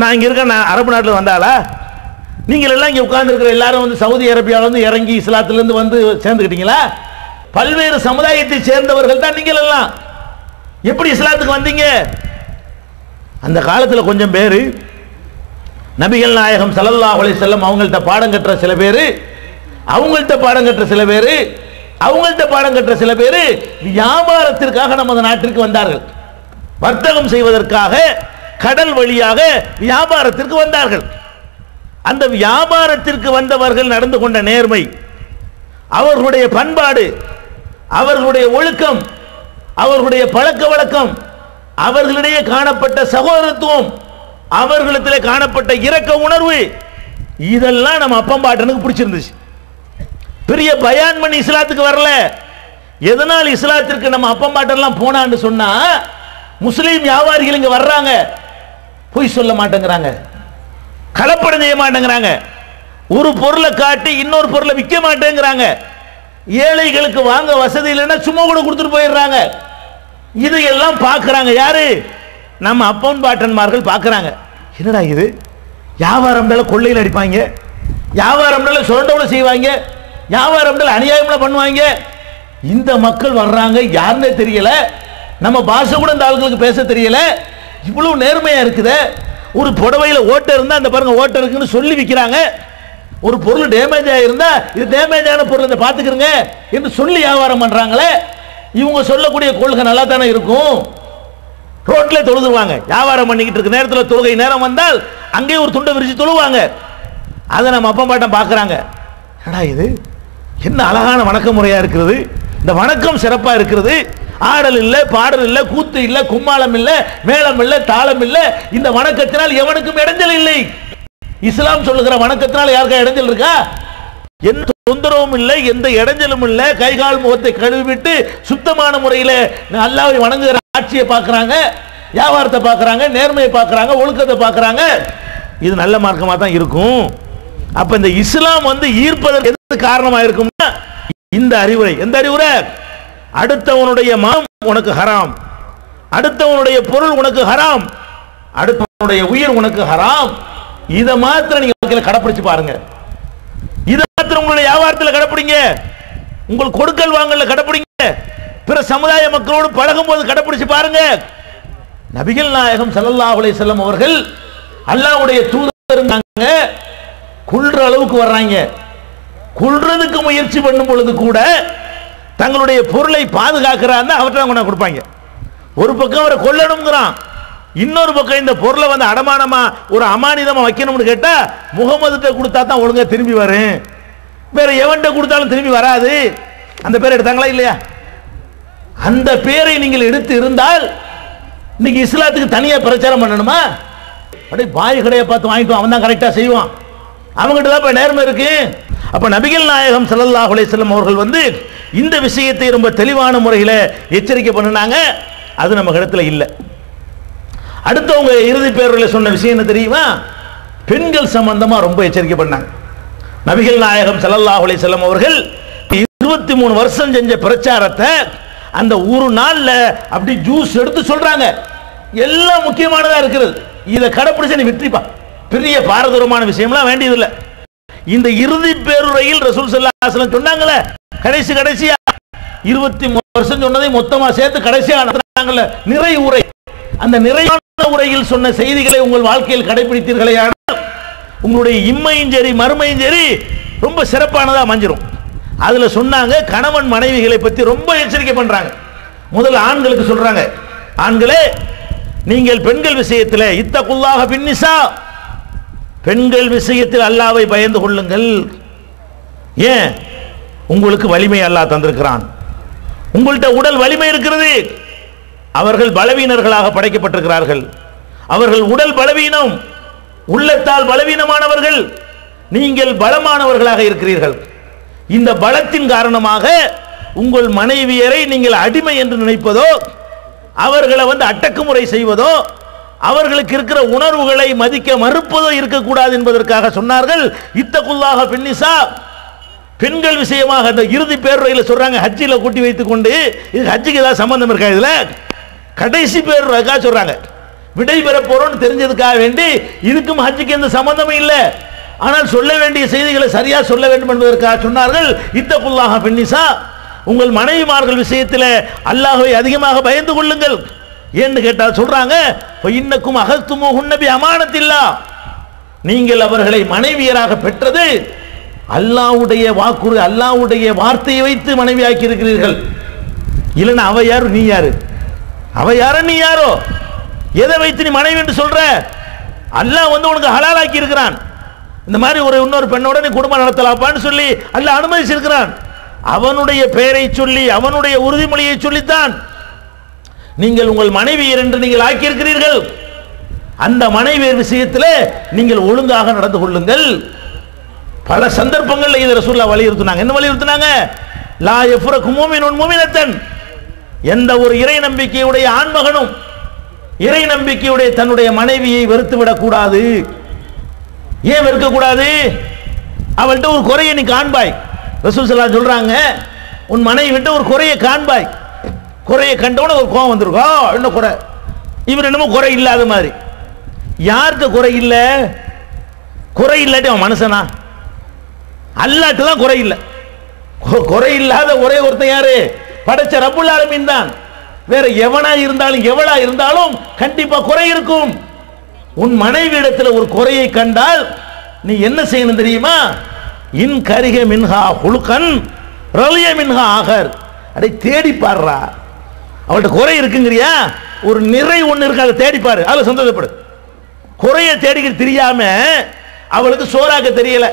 நான் இங்க இருக்க நான் அரபு நாட்டில் வந்தாளா? நீங்கள் எல்லாம் இங்க உட்கார்ந்து இருக்கிற எல்லாரும் வந்து சவுதி அரேபியால இருந்து இறங்கி இஸ்லாத்துல இருந்து வந்து சேர்ந்துக்கிட்டீங்களா பல்வேறு சமுதாயத்தை சேர்ந்தவர்கள் தான் நீங்கள் எல்லாம் எப்படி இஸ்லாத்துக்கு வந்தீங்க? அந்த காலத்துல கொஞ்சம் பேரு நபிகள் நாயகம் ஸல்லல்லாஹு அலைஹி செல்லம் அவங்கள்ட்ட பாடம் கற்ற சில பேர் அவங்கள்ட்ட பாடம் கற்ற சில பேர் அவங்கள்ட்ட பாடம் கற்ற சில பேர் வியாபாரத்திற்காக நமது நாட்டிற்கு வந்தார்கள். வர்த்தகம் செய்வதற்காக கடல் வழியாக வியாபாரத்திற்கு வந்தார்கள். அந்த வியாபாரத்திற்கு வந்தவர்கள் நடந்து கொண்ட நேர்மை அவர்களுடைய பண்பாடு அவர்களுடைய ஒழுக்கம் அவர்களுடைய பழக்க வழக்கம் அவர்களிடையே காணப்பட்ட சகோதரத்துவம் அவர்களிடத்தில் காணப்பட்ட இரக்க உணர்வு இதெல்லாம் நம்ம அப்பம்பாட்டனுக்கு பிடிச்சிருந்துச்சு. பெரிய பயான் பண்ணி இஸ்லாத்துக்கு வரல. எதனால் இஸ்லாத்திற்கு நம்ம அப்பம்பாட்டன்லாம் போனான்னு சொன்னா முஸ்லீம் வியாபாரிகள் இங்க வர்றாங்க. பொய் சொல்ல மாட்டேங்கிறாங்க. கலப்படம் செய்ய மாட்டேங்கிறாங்க. ஒரு பொருளை காட்டி இன்னொரு பொருளை விற்க மாட்டேங்கிறாங்க. ஏழைகளுக்கு வாங்க வசதி இல்லைன்னா சும்மா கூட கொடுத்துட்டு போயிடுறாங்க. இதையெல்லாம் பார்க்குறாங்க. யாரு? நம்ம அப்பன் பாட்டன்மார்கள் பார்க்குறாங்க. என்னடா இது? வியாபாரம்னால கொள்ளையில் அடிப்பாங்க. வியாபாரம்னால சுரண்டவுல செய்வாங்க. வியாபாரம்னால அநியாயம்ல பண்ணுவாங்க. இந்த மக்கள் வர்றாங்க. யாருன்னே தெரியல. நம்ம பாஷை கூட இந்த ஆளுங்களுக்கு பேச தெரியல. இவ்வளவு நேர்மையா இருக்குது. ஒரு புடவையில் ஓட்டை இருந்தா அந்த பாருங்க ஓட்டை இருக்குன்னு சொல்லி விற்கிறாங்க ஒரு பொருள் டேமேஜ் ஆயிருந்தா இது டேமேஜ் ஆன பொருள் இதை பார்த்துக்கிறங்க என்று சொல்லி வியாபாரம் பண்றாங்களே. இவங்க சொல்லக்கூடிய கொள்கை நல்லா தானே இருக்கும். ரோட்ல தொழுதுருவாங்க. வியாபாரம் பண்ணிக்கிட்டு இருக்க நேரத்தில் தொழுகை நேரம் வந்தால் அங்கேயே ஒரு துண்டை விரிச்சு தொழுவாங்க. அதை நம்ம அப்பா பாட்டம் பார்க்குறாங்க. என்னடா இது? என்ன அழகான வணக்க முறையாக இருக்கிறது. இந்த வணக்கம் சிறப்பாக இருக்கிறது. ஆடல் இல்ல பாடல் இல்ல கூத்து இல்லை கும்மாளம் இல்லை மேளம் இல்லை தாளம் இல்லை. இந்த வணக்கத்தினால் எவனுக்கும் இடைஞ்சல் இல்லை. இஸ்லாம் சொல்லுகிற வணக்கத்தினால் யாருக்கா இடைஞ்சல் இருக்கா? எந்த தொந்தரவும் இல்லை எந்த இடைஞ்சலும் இல்லை. கை கால் முகத்தை கழுவிட்டு சுத்தமான முறையில் அல்லாவை வணங்குகிற ஆட்சியை பார்க்கறாங்க வியாபாரத்தை பார்க்கறாங்க நேர்மையை பார்க்கறாங்க ஒழுக்கத்தை பார்க்குறாங்க. இது நல்ல மார்க்கமாக தான் இருக்கும். அப்ப இந்த இஸ்லாம் வந்து ஈர்ப்பதற்கு எது காரணமாக இருக்கும்னா இந்த அறிவுரை. எந்த அறிவுரை? அடுத்தவனுடைய மனம் உனக்கு ஹராம். அடுத்தவனுடைய பொருள் உனக்கு ஹராம். அடுத்தவனுடைய உயிர் உனக்கு ஹராம். இதை மாத்திரம் நீங்க கடைப்பிடிச்சு பாருங்க. இதை மாத்திரம் உங்களுடைய வியாபாரத்தில் கடைப்பிடிங்க. உங்கள் கொடுக்கல் வாங்கல கடைப்பிடிங்க. பிற சமுதாய மக்களோடு பழகும் போது கடைப்பிடிச்சு பாருங்க. நபிகள் நாயகம் சல்லல்லா அலை செல்லம் அவர்கள் அல்லாவுடைய தூதர் இருந்தாங்க. குள்ற அளவுக்கு வர்றாங்க. குள்றதுக்கு முயற்சி பண்ணும் பொழுது கூட தங்களுடைய பொருளை பாதுகாக்கிறான்னு அவர்கிட்ட கொண்டு கொடுப்பாங்க. ஒரு பக்கம் அவரை கொல்லணுங்கிறான் இன்னொரு பக்கம் இந்த பொருளை வந்து அடமானமா ஒரு அமானிதமா வைக்கணும்னு கேட்டா முகமதுட்ட கொடுத்தா தான் ஒழுங்கா திரும்பி வரும் வேற எவன்கிட்ட கொடுத்தாலும் திரும்பி வராது. அந்த பேர் எடுத்தாங்களா இல்லையா? அந்த பேரை நீங்கள் எடுத்து இருந்தால் இன்னைக்கு இஸ்லாத்துக்கு தனியா பிரச்சாரம் பண்ணணுமா? அப்படியே பாய் கடையை பார்த்து வாங்கிட்டு அவன் தான் கரெக்டா செய்வான். அவங்ககிட்ட தான் இப்ப நேர்மை இருக்கு. அப்போ நபிகள் நாயகம் ஸல்லல்லாஹு செல்லும் அவர்கள் வந்து இந்த விஷயத்தை ரொம்ப தெளிவான முறையில் எச்சரிக்கை பண்ணினாங்க. அது நம்ம இடத்துல இல்லை. அடுத்தவங்க இறுதி பேரில் சொன்ன விஷயம் என்ன தெரியுமா? பெண்கள் சம்பந்தமாக ரொம்ப எச்சரிக்கை பண்ணாங்க. நபிகள் நாயகம் ஸல்லல்லாஹு செல்லும் அவர்கள் இருபத்தி மூணு வருஷம் செஞ்ச பிரச்சாரத்தை அந்த ஒரு நாளில் அப்படி ஜூஸ் எடுத்து சொல்கிறாங்க எல்லாம் முக்கியமானதாக இருக்கிறது. இதை கடைப்பிடிச்சு நீ விட்டுப்பா பெரிய பாரதூரமான விஷயம்லாம் வேண்டியதில்லை. இந்த இறுதி பேருரையில் ரசூல் சல்லாஹலம் சொன்னாங்கல்ல சொன்னாங்களே கடைசி கடைசியா? இருபத்தி மூணு வருஷம் சொன்னதை மொத்தமா சேர்த்து கடைசியா நடத்துறாங்கல்ல நிறை உரை. அந்த நிறைவான உரையில் சொன்ன செய்திகளை உங்கள் வாழ்க்கையில் கடைபிடித்தீர்களே உங்களுடைய இம்மையும் சரி மறுமையும் சரி ரொம்ப சிறப்பானதா அமைஞ்சிரும். அதுல சொன்னாங்க கணவன் மனைவிகளை பத்தி ரொம்ப எச்சரிக்கை பண்றாங்க. முதல்ல ஆண்களுக்கு சொல்றாங்க ஆண்களே நீங்கள் பெண்கள் விஷயத்தில் இத்தகுல்லாக பின்னிசா பெண்கள் விஷயத்தில் அல்லாவை பயந்து கொள்ளுங்கள். ஏன்? உங்களுக்கு வலிமை அல்லாஹ் தந்திருக்கிறான். உங்கள்கிட்ட உடல் வலிமை இருக்கிறது. அவர்கள் பலவீனர்களாக படைக்கப்பட்டிருக்கிறார்கள். அவர்கள் உடல் பலவீனம் உள்ளத்தால் பலவீனமானவர்கள் நீங்கள் பலமானவர்களாக இருக்கிறீர்கள். இந்த பலத்தின் காரணமாக உங்கள் மனைவியரை நீங்கள் அடிமை என்று நினைப்பதோ அவர்களை வந்து அட்டக்குமுறை செய்வதோ அவர்களுக்கு இருக்கிற உணர்வுகளை மதிக்க மறுப்பதும் இருக்கக்கூடாது என்பதற்காக சொன்னார்கள். இத்தகுல்லாக பின்னிசா பெண்கள் விஷயமாக அந்த இறுதி பேருரையில் சொல்றாங்க ஹஜ்ஜில் கூட்டி வைத்துக் கொண்டு. இது ஹஜ்ஜுக்கு ஏதாவது சம்பந்தம் இருக்கா இதுல? கடைசி பேருக்காக சொல்றாங்க. விடை பெற போறோம்னு தெரிஞ்சதுக்காக வேண்டி இதுக்கும் ஹஜ்ஜுக்கு எந்த சம்பந்தமும் இல்லை. ஆனால் சொல்ல வேண்டிய செய்திகளை சரியா சொல்ல வேண்டும் என்பதற்காக சொன்னார்கள் இத்தகுல்லாஹ பின்னிசா உங்கள் மனைவிமார்கள் விஷயத்தில் அல்லாஹை அதிகமாக பயந்து கொள்ளுங்கள். ஏன்னு கேட்டால் சொல்றாங்க இன்னக்கும் அகத்துமோ உன்னபி அமானத்தில்லா. நீங்கள் அவர்களை மனைவியராக பெற்றது அல்லாவுடைய வாக்குறு அல்லாவுடைய வார்த்தையை வைத்து மனைவியாக்கி இருக்கிறீர்கள். இல்லைன்னா அவ யாரு நீ யாரு? அவ யாரோ நீ யாரோ? எதை வைத்து நீ மனைவி என்று சொல்ற? அல்லாஹ் வந்து உனக்கு ஹலாலாக்கி இருக்கிறான். இந்த மாதிரி ஒரு இன்னொரு பெண்ணோட நீ குடும்பம் நடத்தலாப்பான்னு சொல்லி அல்ல அனுமதிச்சிருக்கிறான். அவனுடைய பெயரை சொல்லி அவனுடைய உறுதிமொழியை சொல்லித்தான் நீங்கள் உங்கள் மனைவியர் என்று நீங்கள் ஆக்கியிருக்கிறீர்கள். அந்த மனைவியர் விஷயத்தில் நீங்கள் ஒழுங்காக நடந்து கொள்ளுங்கள். பல சந்தர்ப்பங்களில் இதை ரசூல்லா வலியுறுத்தினாங்க. என்ன வலியுறுத்தினாங்க? லா எஃப்ரக் உன் மூமினத்தன். எந்த ஒரு இறை நம்பிக்கையுடைய ஆண்மகனும் இறை நம்பிக்கையுடைய தன்னுடைய மனைவியை வெறுத்து விடக்கூடாது. ஏன் வெறுக்கக்கூடாது? அவள்கிட்ட ஒரு குறையை நீ காண்பாய். ரசூல் சொல்லா சொல்றாங்க உன் மனைவி விட்டு ஒரு குறையை காண்பாய். குறையை கண்டவன ஒரு கோவம் வந்திருக்கோம். இன்னும் குறை? இவர் என்னமோ குறை இல்லாத மாதிரி. யாருக்கு குறை இல்லை? குறை இல்லாட்டி அவன் மனுஷனா? அல்லாட்டு தான் குறை இல்லை. குறை இல்லாத ஒரே ஒருத்தன் யாரு? படைச்ச ரப்புல் ஆலமீன் தான். வேற எவனா இருந்தாலும் எவளா இருந்தாலும் கண்டிப்பா குறை இருக்கும். உன் மனைவி இடத்துல ஒரு குறையை கண்டால் நீ என்ன செய்யணும் தெரியுமா? இன் கரிக மின்ஹா ஹுலுக்கன் ரலிய மின்ஹா ஆகர். அடே தேடி பாடுறா. அவள்கிட்ட குறை இருக்குங்கிறியா? ஒரு நிறை ஒன்று இருக்கு அதை தேடிப்பாரு அதில் சந்தோஷப்படு. குறைய தேடிக்கிட்டு தெரியாம அவளுக்கு சோறாக்க தெரியல.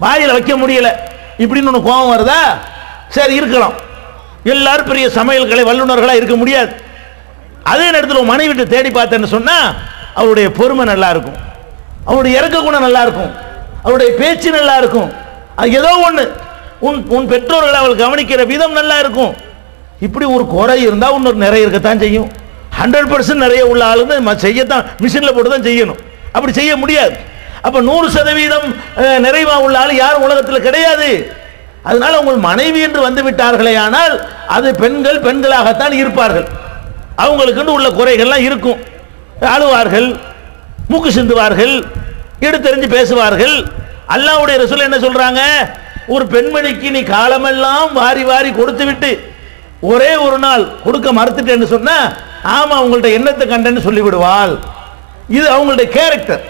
வாயில வைக்க முடியல. இப்படின்னு ஒன்று கோபம் வருதா? சரி இருக்கலாம். எல்லாரும் பெரிய சமையல்களை வல்லுநர்களாக இருக்க முடியாது. அதே நேரத்தில் உன் மனைவி தேடி பார்த்தேன்னு சொன்னால் அவருடைய பொறுமை நல்லா இருக்கும். அவருடைய இறக்க குணம் நல்லா இருக்கும். அவருடைய பேச்சு நல்லா இருக்கும். அது ஏதோ ஒன்று உன் உன் பெற்றோர்கள் அவள் கவனிக்கிற விதம் நல்லா இருக்கும். இப்படி ஒரு குறை இருந்தால் இன்னொரு நிறைய இருக்கத்தான் செய்யும். ஹண்ட்ரட் பர்சன்ட் நிறைய உள்ள ஆளுங்க செய்யத்தான் மிஷினில் போட்டு தான் செய்யணும். அப்படி செய்ய முடியாது. அப்போ நூறு சதவீதம் நிறைவாக உள்ள ஆள் யாரும் உலகத்தில் கிடையாது. அதனால உங்கள் மனைவி என்று வந்து விட்டார்களே ஆனால் அது பெண்கள் பெண்களாகத்தான் இருப்பார்கள். அவங்களுக்குன்னு உள்ள குறைகள்லாம் இருக்கும். அழுவார்கள் மூக்கு சிந்துவார்கள் எடுத்தெறிஞ்சு பேசுவார்கள். அல்லாவுடைய ரசூல் என்ன சொல்றாங்க? ஒரு பெண்மணிக்கு நீ காலமெல்லாம் வாரி வாரி கொடுத்து விட்டு ஒரே ஒரு நாள் கொடுக்க மறுத்துட்டேன்னு சொன்னா ஆமா உங்கள்ட்ட என்னத்தை கண்டேன்னு சொல்லிவிடுவாள். இது அவங்களுடைய கேரக்டர்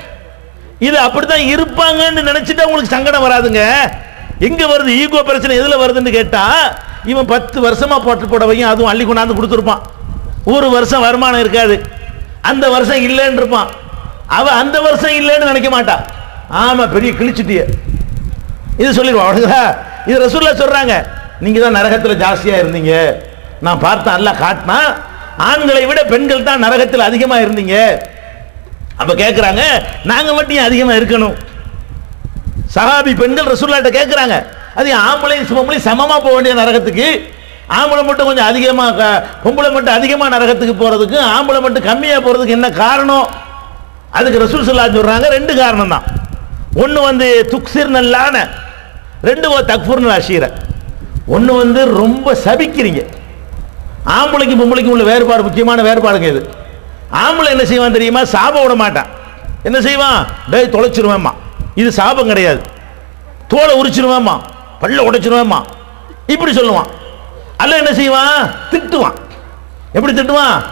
இது அப்படித்தான் இருப்பாங்கன்னு நினைச்சிட்டு அவங்களுக்கு சங்கடம் வராதுங்க. எங்க வருது? ஈகோ பிரச்சனை எதுல வருதுன்னு கேட்டா இவன் பத்து வருஷமா போட்டு புடவையும் அதுவும் அள்ளி கொண்டாந்து கொடுத்துருப்பான். ஒரு வருஷம் வருமானம் இருக்காது. அந்த வருஷம் இல்லைன்னு இருப்பான். அவ அந்த வருஷம் இல்லைன்னு நினைக்க மாட்டான் ஆமா பெரிய கிழிச்சிட்டிய. இது சொல்லிடுவான் அவனுங்களா இது ரசூல்லா சொல்றாங்க. நீங்க தான் நரகத்தில் ஜாஸ்தியா இருந்தீங்க. நான் பார்த்தேன் அல்லாஹ் காட்டினா ஆண்களை விட பெண்கள் தான் நரகத்தில் அதிகமா இருந்தீங்க. அப்ப கேட்குறாங்க நாங்க மட்டும் அதிகமாக அதிகமா இருக்கணும்? சஹாபி பெண்கள் ரசூல்லாட்ட கேட்குறாங்க அது ஏன் ஆம்பளையும் சுமம்பளையும் சமமா போக வேண்டிய நரகத்துக்கு? ஆம்பளை மட்டும் கொஞ்சம் அதிகமாக பொம்பளை மட்டும் அதிகமாக நரகத்துக்கு போகிறதுக்கு ஆம்பளை மட்டும் கம்மியாக போகிறதுக்கு என்ன காரணம்? அதுக்கு ரசூல் சொல்லா சொல்கிறாங்க ரெண்டு காரணம் தான் ஒன்று வந்து துக்சிர் நல்லான ரெண்டு தக்ஃபூர்னு அஷீரை. ஒன்று வந்து ரொம்ப சபிக்கிறீங்க. ஆம்பளைக்கும் பொம்பளைக்கும் உள்ள வேறுபாடு முக்கியமான வேறுபாடுங்க இது. ஆம்பளை என்ன செய்வான் தெரியுமா? சாபம் விட மாட்டான். என்ன செய்வான்? டேய் தொலைச்சிருவேம்மா. இது சாபம் கிடையாது. தோலை உரிச்சிருவேம்மா. பல்ல உடைச்சிருவேம்மா. இப்படி சொல்லுவான். அல்ல என்ன செய்வான்? திட்டுவான். எப்படி திட்டுவான்?